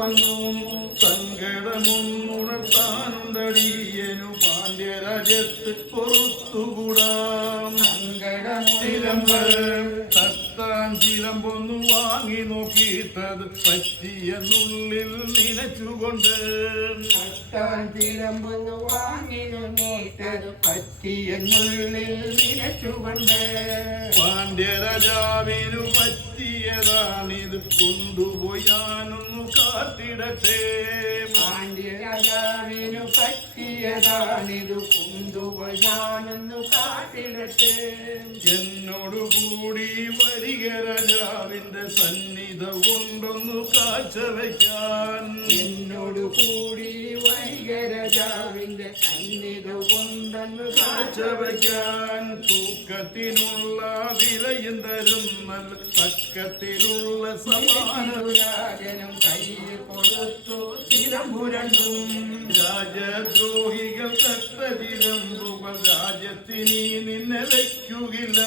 സങ്കടമൊന്നുണർത്താനുണ്ടടിയനു പാണ്ഡ്യരാജ്യത്ത് പുറത്തുകൂടാം. സങ്കടത്തിലമ്പ് തത്താൻ ചിലമ്പൊന്നു വാങ്ങി നോക്കിയിട്ടത് പറ്റിയെന്നുള്ളിൽ നനച്ചുകൊണ്ട് കത്താൻ ചിലമ്പൊന്നു വാങ്ങി നോക്കിയത് പറ്റിയെന്നുള്ളിൽ നിലച്ചുകൊണ്ട്. പാണ്ഡ്യരാജാവിനു പറ്റിയതാണിത് കൊണ്ടുപോയി കാട്ടിടട്ടെ പാണ്ഡ്യരാജാവിനു പറ്റിയതാണിത് കൊണ്ടുപോയി ഞാനൊന്നു കാട്ടിടട്ടെ എന്നോടു കൂടി വരിക രാജാവിന്റെ സന്നിധ കൊണ്ടൊന്നു കാഴ്ച വയ്ക്കാൻ എന്നോട് കൂടി രാജാവിന്റെ സന്നിധ കൊണ്ടെന്ന് കാഴ്ച വയ്ക്കാൻ തൂക്കത്തിനുള്ള വിലയും തരും നല്ല തക്കത്തിലുള്ള സമാന. രാജനും കയ്യിൽ കൊടുത്തു സ്ഥിരമുരണ്ടും രാജദ്രോഹികൾ കട്ടതിരമ്പുകൾ രാജ്യത്തിനി നിന്നെ വയ്ക്കുകില്ല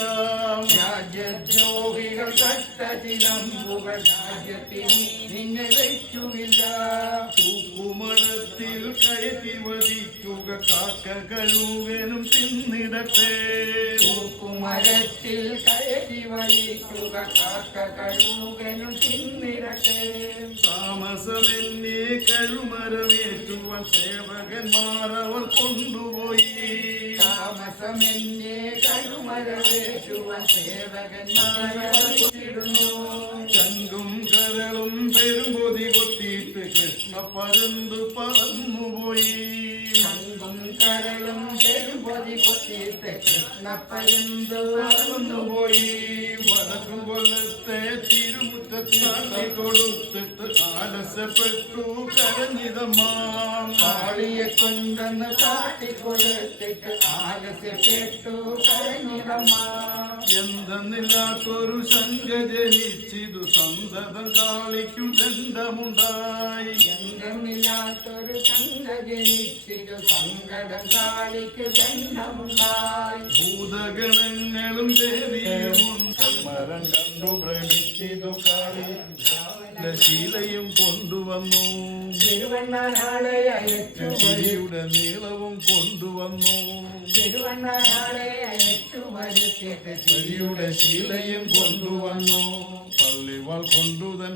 രാജ്യദ്രോഹികൾ കട്ടതിലമ്പുകൾ രാജ്യത്തിനി നിന്നെ വയ്ക്കുകില്ല തൂക്കുമരത്തിൽ കയറ്റി വധിക്കുക കാക്ക കഴുകനും തിന്നിടട്ടെ. തൂക്കുമരത്തിൽ കയറ്റി വലിക്കുക കാക്ക കഴുകനും തിന്നിരട്ടെ താമസമെന്നെ സേവകന്മാരവർ കൊണ്ടുപോയി. താമസമെന്നെ കഴുമരവേശുവൻ സേവകന്മാരിടുന്നു ചങ്കും കരളും പെരുമ്പൊതി കൊത്തിയിട്ട് കൃഷ്ണ പരന്തു പറന്നുപോയി. പറന്നുപോയി വടക്കു കൊല്ലത്തെ തിരുമുറ്റത്താട്ടി കൊടുത്തിട്ട് ആലസ്യപ്പെട്ടു കരഞ്ഞിതമാം. കാളിയെ കൊണ്ടെന്ന് കാട്ടിക്കൊടുത്തിട്ട് ആലസ്യപ്പെട്ടു കരഞ്ഞിടമ്മ എന്തെന്നില്ലാത്തൊരു ശങ്ക ജനിച്ചിതു സന്തതം കാളിക്കും ദണ്ഡമുണ്ടായി. എന്തെന്നില്ലാത്തൊരു ജനിച്ചിരു സങ്കടം ഭൂതഗണങ്ങളും കണ്ടു ഭ്രമിച്ചിതു ശീലയും കൊണ്ടുവന്നു. അയച്ചു വഴിയുടെ നീളവും കൊണ്ടുവന്നു. തിരുവണ്ണാനാളെ അയച്ചു വഴിയുടെ ശീലയും കൊണ്ടുവന്നു. പള്ളിവാൾ കൊണ്ടുതൻ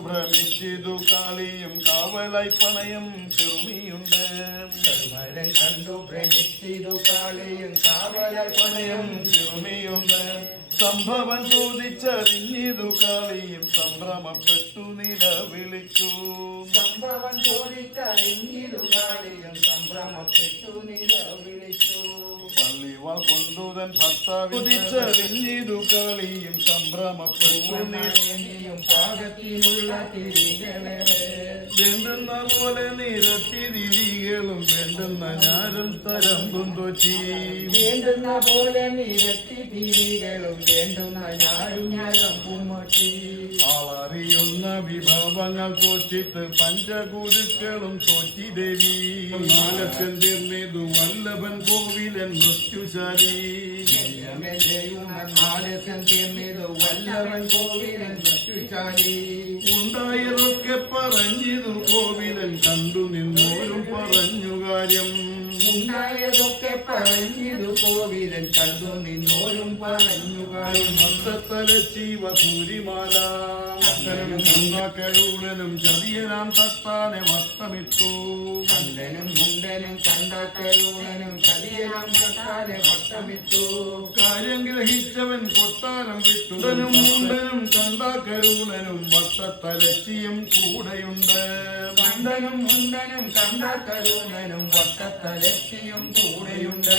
ഭ്രമിച്ചിതു. കാളിയും കാവലായി പണയം ചെറുമിയുണ്ട്. മരം കണ്ടു ഭ്രമിച്ചിരു കാളിയും കാവലായി പണയം ചെറുമിയുണ്ട്. സംഭവം ചോദിച്ചറിഞ്ഞിതു കളിയും സംഭ്രമപ്പെട്ടു നിലവിളിച്ചു. സംഭവം ചോദിച്ചറിഞ്ഞിതു കളിയും സംഭ്രമപ്പെട്ടു നിലവിളിച്ചു. പള്ളിവാൾ കൊണ്ടുതൻ കാളിയും സംഭ്രമപ്പെട്ടു പാകത്തിനുള്ള തിരികളെ വേണ്ടുന്ന പോലെ നിരത്തി തിരികളും വേണ്ടുന്ന ഞാനും തരം തൊച്ചി. വേണ്ടുന്ന പോലെ നിരത്തി തിരികളും ആളറിയുന്ന വിഭവങ്ങൾ തോറ്റിട്ട് പഞ്ചകുരുക്കളും തോറ്റി ദേവി നാലക്ഷം തീർന്നിതു വല്ലഭൻ കോവിലൻ മൃത്യുശാലി. വല്ലവൻ കോവിലൻ മറ്റുചാലി ഉണ്ടായതൊക്കെ പറഞ്ഞിതു കോവിലൻ കണ്ടു നിന്നോരും പറഞ്ഞു കാര്യം. ഉണ്ടായതൊക്കെ പറഞ്ഞിതു കോവിലൻ കണ്ടു നിന്നോരും പറഞ്ഞു കാര്യം മത്തത്തല ശിവ സൂരിമാല കഴുകനും ചതിയനാം തത്താനെ വസ്തമിട്ടു കണ്ടനും മുണ്ടനും കണ്ടക്കരൂണനും ചതിയ വട്ടമിട്ടു കാര്യം ഗ്രഹിച്ചവൻ കൊട്ടാരം വിട്ടുടനും മുണ്ടനും കണ്ടാക്കരുണനും വട്ടത്തലച്ചിയും കൂടെയുണ്ട്. കണ്ടനും മുണ്ടനും കണ്ടാക്കരുളനും വട്ടത്തലച്ചിയും കൂടെയുണ്ട്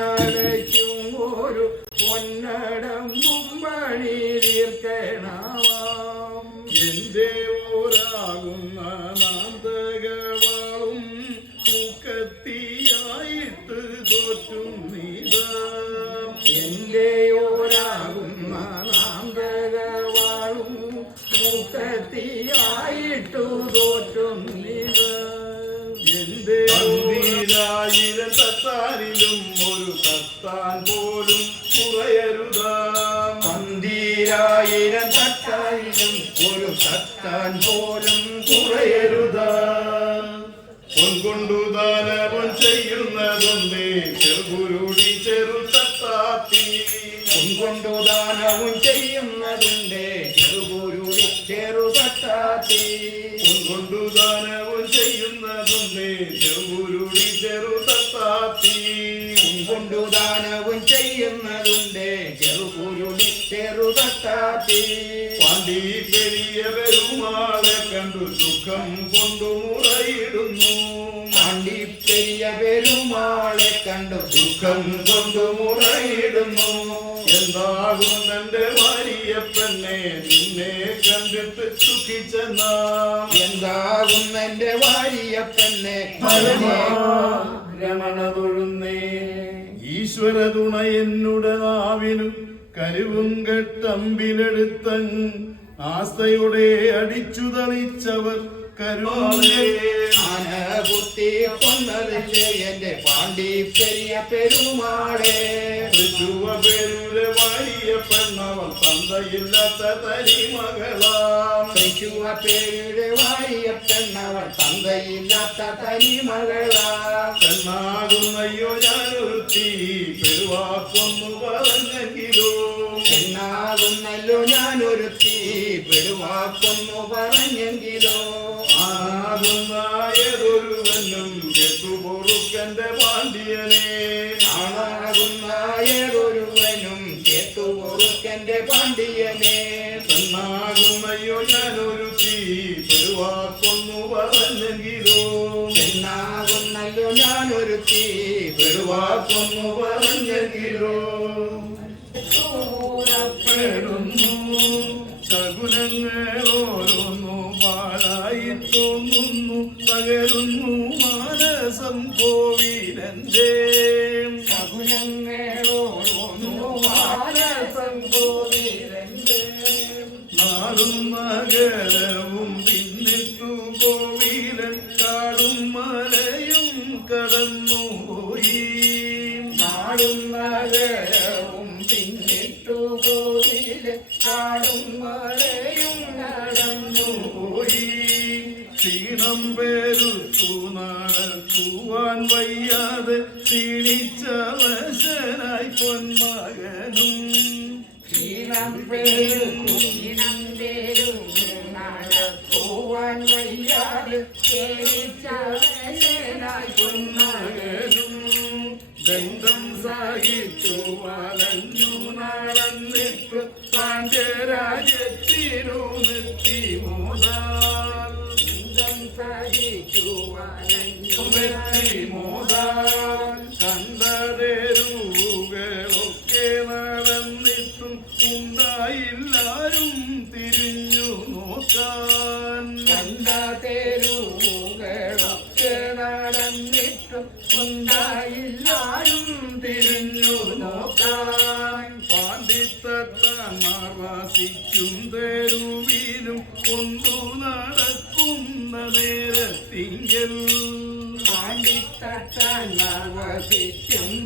ും. ഒരു പൊന്നടം മുമ്പണി തീർക്കണമാം. എന്റെ തത്താൻ പോലും കുറയരുത്. പൊൻകൊണ്ടു ദാനവൻ ചെയ്യുന്നതുണ്ട് ചെറുകുരുടി ചെറുത്തത്താത്തി കൊണ്ടു ദാനവും ചെയ്യുന്നതുണ്ട് പെരുമാളെ കണ്ടു. ദുഃഖം കൊണ്ടു മുറയിടുന്നു. എന്താകും എന്റെ വലിയ പെണ്ണെ നിന്നെ കണ്ടിട്ട് സുഖിച്ച നാം. എന്താകും എന്റെ വാരിയപ്പന്നെ രമണ തൊഴുന്നേ ഈശ്വര തുണ എന്നുടെ നാവിനു കരുവും കെട്ടമ്പിലെടുത്തൻ ആസ്തയുടെ അടിച്ചു തളിച്ചവർ കരുണേ ആന കുത്തി കൊന്നതില്ലേ എന്റെ പാണ്ടി പെരിയ പെരുമാളെ. തൃശുവ ഭാര്യ പെണ്ണവൾ തന്തയില്ലാത്ത തരിമകളാം തൃശുവ പേരുടെ വാരിയപ്പെണ്ണവൾ തന്തയില്ലാത്ത തനിമകളാ. പെണ്ണാകുന്നയ്യോ ഞാനൊരുത്തി പെരുവാക്കൊന്നു പറഞ്ഞെങ്കിലോ? പെണ്ണാകുന്നല്ലോ ഞാനൊരുത്തി പെടുവാക്കൊന്നു പറഞ്ഞെങ്കിലോ? ആകുന്ന പാണ്ഡിയനെ പെണ്ണാകുന്നയ്യോ ഞാനൊരുത്തി പെരുവാക്കൊന്നു പറഞ്ഞെങ്കിലോ? പെണ്ണാകുന്നല്ലോ ഞാനൊരുത്തി പെരുവാക്കൊന്നു പറഞ്ഞെങ്കിലോ? പെടുന്നു ശകുനങ്ങൾ ഓരോന്നു പാഴായി തോന്നുന്നു പകരുന്നു മാനസം കോവിലന്റെ നഗരവും പിന്നിട്ടു കോവിലൻ കാടും മലയും കടന്നുപോയി. നാടും നഗരവും പിന്നിട്ടു കോവിലൻ കാടും മലയും നടന്നു പോയി ക്ഷീണം പേരുത്തു നടക്കുവാൻ വയ്യാതെ ക്ഷീണിച്ച വശനായി പൊന്മകനും. ക്ഷീണം പേരും പൊന്മകനും ദണ്ഡം സഹിച്ചു വലഞ്ഞു നടന്നിട്ടു പാണ്ഡ്യരാജ്യത്തിനു നിർത്തി മോദാൽ നിർത്തി മോദാൽ കണ്ടതേരുകളൊക്കെ നടന്നിട്ടും ഉണ്ടായില്ലാരും തിരിഞ്ഞു നോക്കാൻ പാണ്ടിത്തട്ടാൻ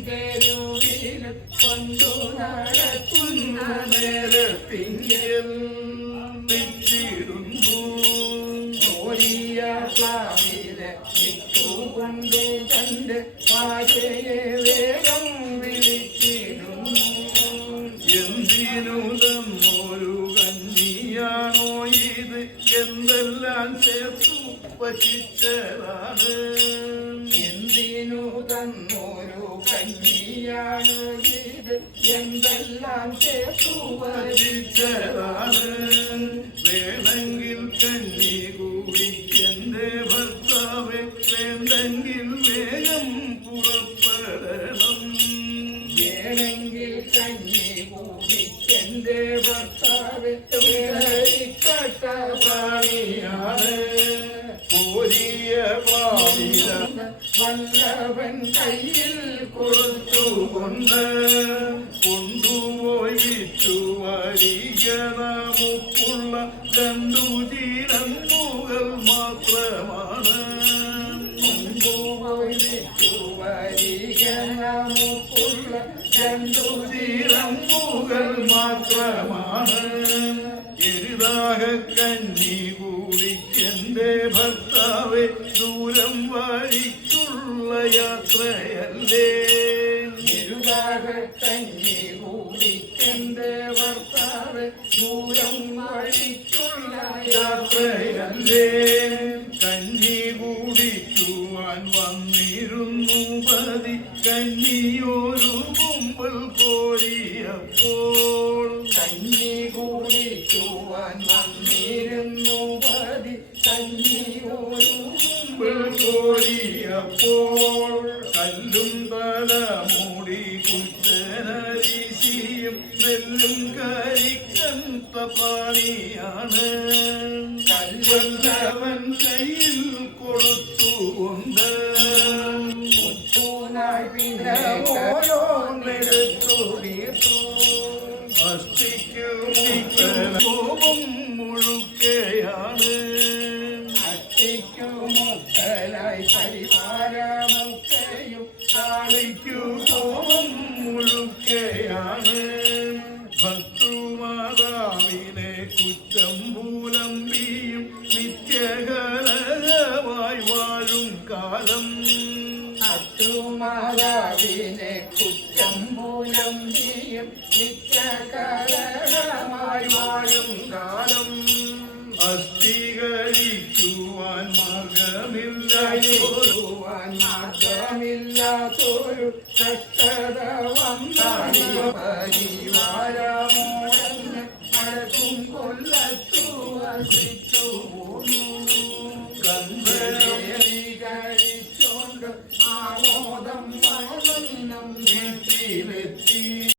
തെരുവിൽ കൊണ്ടു നടക്കുന്ന നേരത്തിങ്കൽ നിച്ചിടുന്നു ഓരിയ പ്ലാവിലെ ഇട്ടുകൊണ്ട് തന്റെ ഭാര്യയെ വേഗം വിളിച്ചിടുന്നു എന്തിനുതം ഒരു കഞ്ഞിയാണോ ഇത് എന്തെല്ലാം ചേർത്തു പറ്റിച്ചതാണ് ഇത് എന്തെല്ലാം ചേർത്തു വരിച്ചതാണ് വേണമെങ്കിൽ കഞ്ഞി കഞ്ഞി കുടിക്കുവാൻ വന്നിരുന്നു പതി കഞ്ഞി ഒരു കല്ലും തലമുടി കുത്തനരിശിയും നെല്ലും കരിക്കൻ തപ്പാണിയാണ് മാർഗമില്ലയോരുവാൻ മാർഗമില്ലാത്തൊരു കഷ്ടത വന്നാടി.